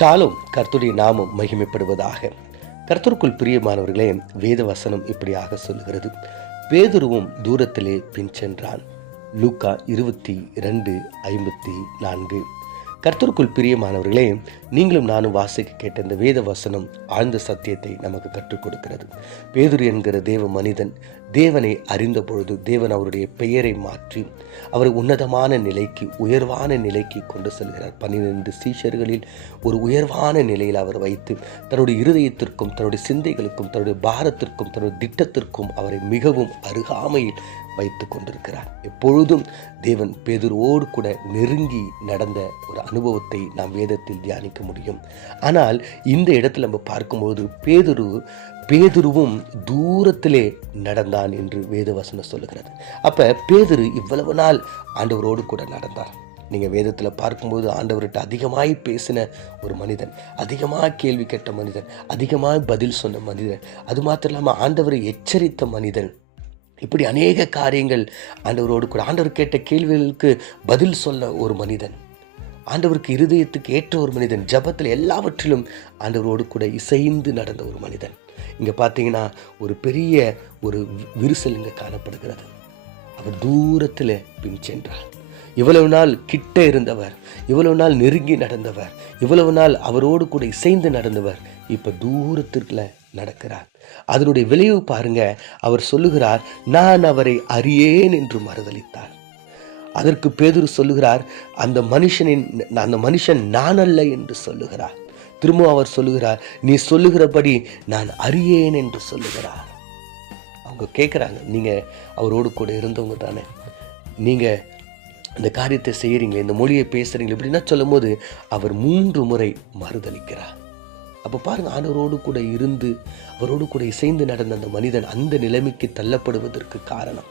ஷாலும் கர்த்துடைய நாமம் மகிமைப்படுவதாக. கர்த்தருக்குள் பிரியமானவர்களே வேத வசனம் இப்படியாக சொல்லுகிறது. பேதுருவும் தூரத்திலே பின் சென்றான். லூக்கா இருபத்தி ரெண்டு ஐம்பத்தி நான்கு. கர்த்தருக்குள் பிரியமானவர்களே நீங்களும் நானும் வாசிக்க கேட்ட இந்த வேத வசனம் ஆழ்ந்த சத்தியத்தை நமக்கு கற்றுக் கொடுக்கிறது. பேதுரு என்கிற தேவ மனிதன் தேவனை அறிந்த பொழுது தேவன் அவருடைய பெயரை மாற்றி அவரை உன்னதமான நிலைக்கு உயர்வான நிலைக்கு கொண்டு செல்கிறார். பன்னிரண்டு சீஷர்களில் ஒரு உயர்வான நிலையில் அவர் வைத்து தன்னுடைய இருதயத்திற்கும் தன்னுடைய சிந்தைகளுக்கும் தன்னுடைய பாரத்திற்கும் தன்னுடைய திட்டத்திற்கும் அவரை மிகவும் அருகாமையில் வைத்து கொண்டிருக்கிறார். எப்பொழுதும் தேவன் பேதுருவோடு கூட நெருங்கி நடந்த ஒரு அனுபவத்தை நாம் வேதத்தில் தியானிக்க முடியும். ஆனால் இந்த இடத்துல நம்ம பார்க்கும்போது பேதுரு பேதுருவும் தூரத்திலே நடந்தான் என்று வேதவசனம் சொல்லுகிறது. அப்போ பேதுரு இவ்வளவு நாள் ஆண்டவரோடு கூட நடந்தார் நீங்கள் வேதத்தில் பார்க்கும்போது ஆண்டவர்கிட்ட அதிகமாய் பேசின ஒரு மனிதன் அதிகமாக கேள்வி கேட்ட மனிதன் அதிகமாக பதில் சொன்ன மனிதன் அது மாத்திரம் இல்லாமல் ஆண்டவரை எச்சரித்த மனிதன். இப்படி அநேக காரியங்கள் ஆண்டவரோடு கூட ஆண்டவர் கேட்ட கேள்விகளுக்கு பதில் சொல்ல ஒரு மனிதன். ஆண்டவருக்கு இருதயத்துக்கு ஏற்ற ஒரு மனிதன் ஜபத்தில் எல்லாவற்றிலும் ஆண்டவரோடு கூட இசைந்து நடந்த ஒரு மனிதன். இங்கே பார்த்தீங்கன்னா ஒரு பெரிய ஒரு விரிசல் இங்கே காணப்படுகிறது. அவர் தூரத்தில் பின் சென்றார். இவ்வளவு நாள் கிட்ட இருந்தவர் இவ்வளவு நாள் நெருங்கி நடந்தவர் இவ்வளவு நாள் அவரோடு கூட இசைந்து நடந்தவர் இப்போ தூரத்திற்குள்ள நடக்கிறார். அதனுடைய விளைவு பாருங்க அவர் சொல்லுகிறார் நான் அவரை அறியேன் என்று மறுதளித்தார் அதற்கு பேதுரு சொல்லுகிறார் அந்த மனுஷனின் அந்த மனுஷன் நான் அல்ல என்று சொல்லுகிறார். திரும்ப அவர் சொல்லுகிறார் நீ சொல்லுகிறபடி நான் அறியேன் என்று சொல்லுகிறார். அவங்க கேட்குறாங்க நீங்கள் அவரோடு கூட இருந்தவங்க தானே. நீங்கள் இந்த காரியத்தை செய்கிறீங்க இந்த மொழியை பேசுகிறீங்க இப்படின்னா சொல்லும் போது அவர் மூன்று முறை மறுதளிக்கிறார். அப்போ பாருங்க ஆண்டவரோடு கூட இருந்து அவரோடு கூட இசைந்து நடந்த அந்த மனிதன் அந்த நிலைமைக்கு தள்ளப்படுவதற்கு காரணம்.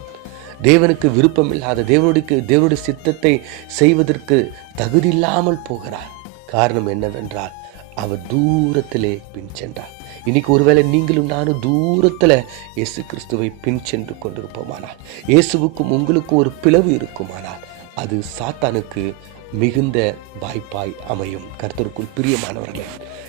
தேவனுக்கு விருப்பமில்லாத தேவனுடைய தேவனுடைய சித்தத்தை செய்வதற்கு தகுதி இல்லாமல் போகிறார். காரணம் என்னவென்றால் அவர் தூரத்திலே பின் சென்றார். இன்னைக்கு ஒருவேளை நீங்களும் நானும் தூரத்தில் இயேசு கிறிஸ்துவை பின் சென்று கொண்டிருப்போமானால் இயேசுவுக்கும் உங்களுக்கும் ஒரு பிளவு இருக்குமானால் அது சாத்தானுக்கு மிகுந்த வாய்ப்பாய் அமையும். கர்த்தருக்குள் பிரியமானவர்களே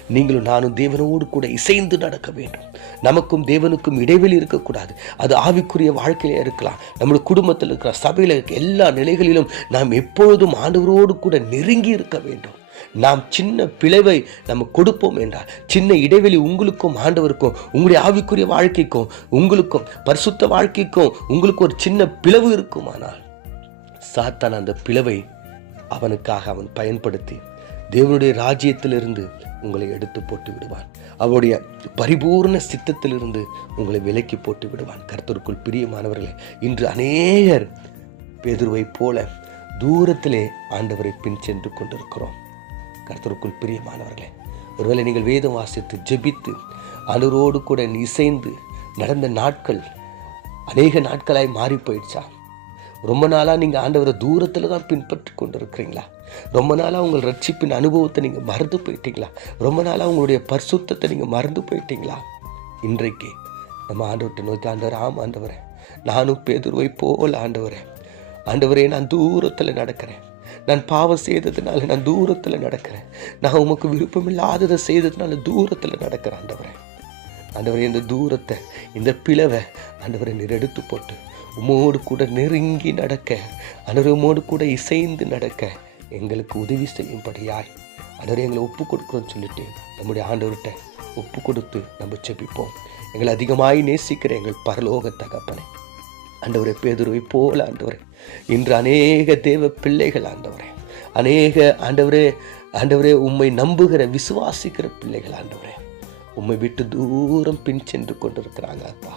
நீங்களும் நானும் தேவனோடு கூட இசைந்து நடக்க வேண்டும். நமக்கும் தேவனுக்கும் இடைவெளி இருக்கக்கூடாது. அது ஆவிக்குரிய வாழ்க்கையில இருக்கலாம். நம்முடைய குடும்பத்தில் இருக்கிற சபையில் இருக்க எல்லா நிலைகளிலும் நாம் எப்பொழுதும் ஆண்டவரோடு கூட நெருங்கி இருக்க வேண்டும். நாம் சின்ன பிளவை நம்ம கொடுப்போம் என்றால் சின்ன இடைவெளி உங்களுக்கும் ஆண்டவருக்கும் உங்களுடைய ஆவிக்குரிய வாழ்க்கைக்கும் உங்களுக்கும் பரிசுத்த வாழ்க்கைக்கும் உங்களுக்கு ஒரு சின்ன பிளவு இருக்குமானால் சாத்தான் அந்த பிளவை அவனுக்காக அவன் பயன்படுத்தி தேவனுடைய ராஜ்யத்திலிருந்து உங்களை எடுத்து போட்டு விடுவான். அவருடைய பரிபூர்ண சித்தத்திலிருந்து உங்களை விலக்கி போட்டு விடுவான். கர்த்தருக்குள் பிரியமானவர்களே இன்று அநேகர் பேதுருவை போல தூரத்திலே ஆண்டவரை பின் சென்று கொண்டிருக்கிறோம். கர்த்தருக்குள் பிரியமானவர்களே ஒருவேளை நீங்கள் வேதம் வாசித்து ஜெபித்து அனுரோடு கூட இசைந்து நடந்த நாட்கள் அநேக நாட்களாய் மாறி போயிடுச்சா? ரொம்ப நாளாக நீங்கள் ஆண்டவரை தூரத்தில் தான் பின்பற்றி கொண்டு இருக்கிறீங்களா ரொம்ப நாளாக உங்கள் ரட்சிப்பின் அனுபவத்தை நீங்கள் மறந்து போயிட்டீங்களா? ரொம்ப நாளாக உங்களுடைய பரிசுத்தத்தை நீங்கள் மறந்து போயிட்டீங்களா? இன்றைக்கு நம்ம ஆண்டவர்கிட்ட நோக்கி ஆண்டவர் ஆம் ஆண்டவரே நானும் பேதுருவை போல் ஆண்டவரே. ஆண்டவரே நான் தூரத்தில் நடக்கிறேன். நான் பாவம் செய்ததுனால நான் தூரத்தில் நடக்கிறேன். நான் உமக்கு விருப்பம் இல்லாததை செய்ததுனால தூரத்தில் நடக்கிறேன் ஆண்டவரே. ஆண்டவரே இந்த தூரத்தை இந்த பிளவை ஆண்டவரை நீர் எடுத்து போட்டு உமோடு கூட நெருங்கி நடக்க அனுரமோடு கூட இசைந்து நடக்க எங்களுக்கு உதவி செய்யும்படியாய். அனுரை எங்களை ஒப்பு கொடுக்குறோன்னு சொல்லிட்டு நம்முடைய ஆண்டவர்கிட்ட ஒப்பு கொடுத்து நம்ம செபிப்போம் எங்களை அதிகமாய் நேசிக்கிற எங்கள் பரலோக தகப்பனை. ஆண்டவரை பேதுருவை போல ஆண்டவரே இன்று அநேக தேவ பிள்ளைகள் ஆண்டவரே. அநேக ஆண்டவரே ஆண்டவரே உம்மை நம்புகிற விசுவாசிக்கிற பிள்ளைகள் ஆண்டவரே. உம்மை விட்டு தூரம் பின் சென்று கொண்டிருக்கிறாங்க அப்பா.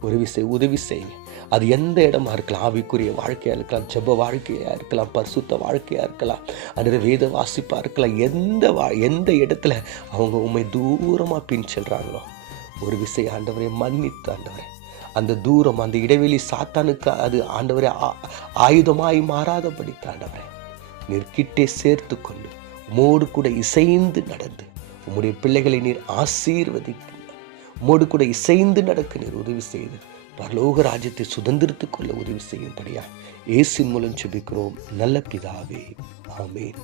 ஒரு விசை உதவி செய்யுங்க அது எந்த இடமா இருக்கலாம்? ஆவிக்குரிய வாழ்க்கையாக இருக்கலாம் ஜெப வாழ்க்கையாக இருக்கலாம் பரிசுத்த வாழ்க்கையாக இருக்கலாம் அல்லது வேத வாசிப்பாக இருக்கலாம் எந்த வா எந்த இடத்துல அவங்க உண்மை தூரமாக பின் செல்கிறாங்களோ ஒரு விசை ஆண்டவரை மன்னித்து ஆண்டவரை. அந்த தூரம் அந்த இடைவெளி சாத்தானுக்கு அது ஆண்டவரை ஆயுதமாய் மாறாதபடி ஆண்டவரே நீர் கிட்டே சேர்த்து கொண்டு உமோடு கூட இசைந்து நடந்து உம்முடைய பிள்ளைகளை நீர் ஆசீர்வதிக்க உம்மோடு கூட இசைந்து நடக்க நீர் உதவி செய்து. பரலோக ராஜ்யத்தை சுதந்திரத்துக் கொள்ள உதவி செய்யும்படியா இயேசின் மூலம் செபிக்கிறோம் நல்ல பிதாவே ஆமேன்.